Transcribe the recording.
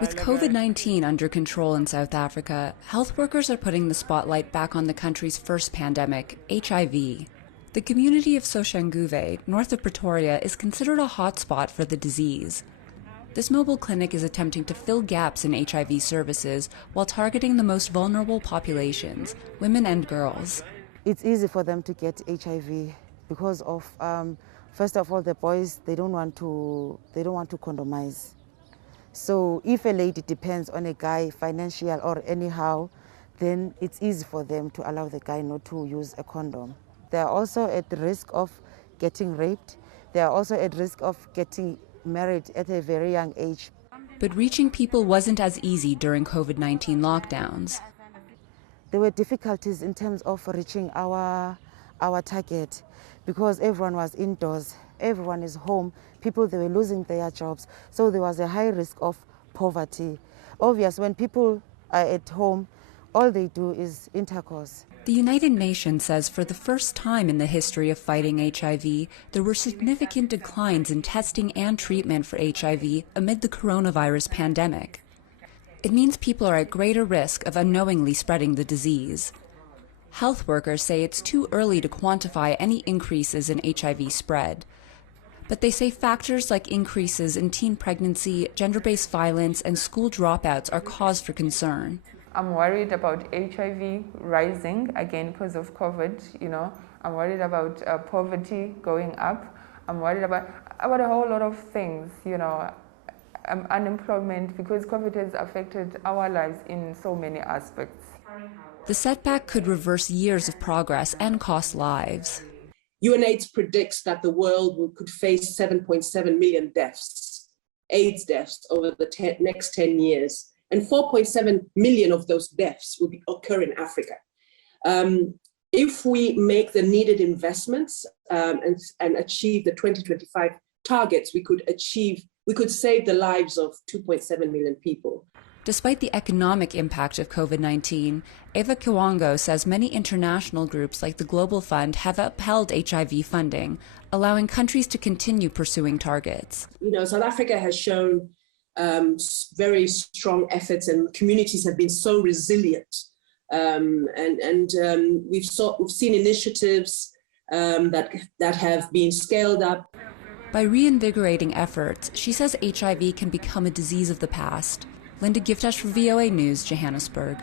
With COVID-19 under control in South Africa, health workers are putting the spotlight back on the country's first pandemic, HIV. The community of Soshanguve, north of Pretoria, is considered a hotspot for the disease. This mobile clinic is attempting to fill gaps in HIV services while targeting the most vulnerable populations, women and girls. It's easy for them to get HIV because of, first of all, the boys, they don't want to condomize. So if a lady depends on a guy financial or anyhow, then it's easy for them to allow the guy not to use a condom. They are also at the risk of getting raped. They are also at risk of getting married at a very young age. But reaching people wasn't as easy during COVID-19 lockdowns. There were difficulties in terms of reaching our target because everyone was indoors, everyone is home, people, they were losing their jobs, so there was a high risk of poverty. Obviously, when people are at home, all they do is intercourse. The United Nations says for the first time in the history of fighting HIV, there were significant declines in testing and treatment for HIV amid the coronavirus pandemic. It means people are at greater risk of unknowingly spreading the disease. Health workers say it's too early to quantify any increases in HIV spread. But they say factors like increases in teen pregnancy, gender-based violence, and school dropouts are cause for concern. I'm worried about HIV rising again because of COVID, I'm worried about poverty going up. I'm worried about a whole lot of things, unemployment, because COVID has affected our lives in so many aspects. The setback could reverse years of progress and cost lives. UNAIDS predicts that the world could face 7.7 million deaths, AIDS deaths, over the next 10 years. And 4.7 million of those deaths will occur in Africa. If we make the needed investments and achieve the 2025 targets, we could save the lives of 2.7 million people. Despite the economic impact of COVID-19, Eva Kiwango says many international groups like the Global Fund have upheld HIV funding, allowing countries to continue pursuing targets. South Africa has shown very strong efforts, and communities have been so resilient. We've seen initiatives that have been scaled up. By reinvigorating efforts, she says HIV can become a disease of the past. Linda Giftash for VOA News, Johannesburg.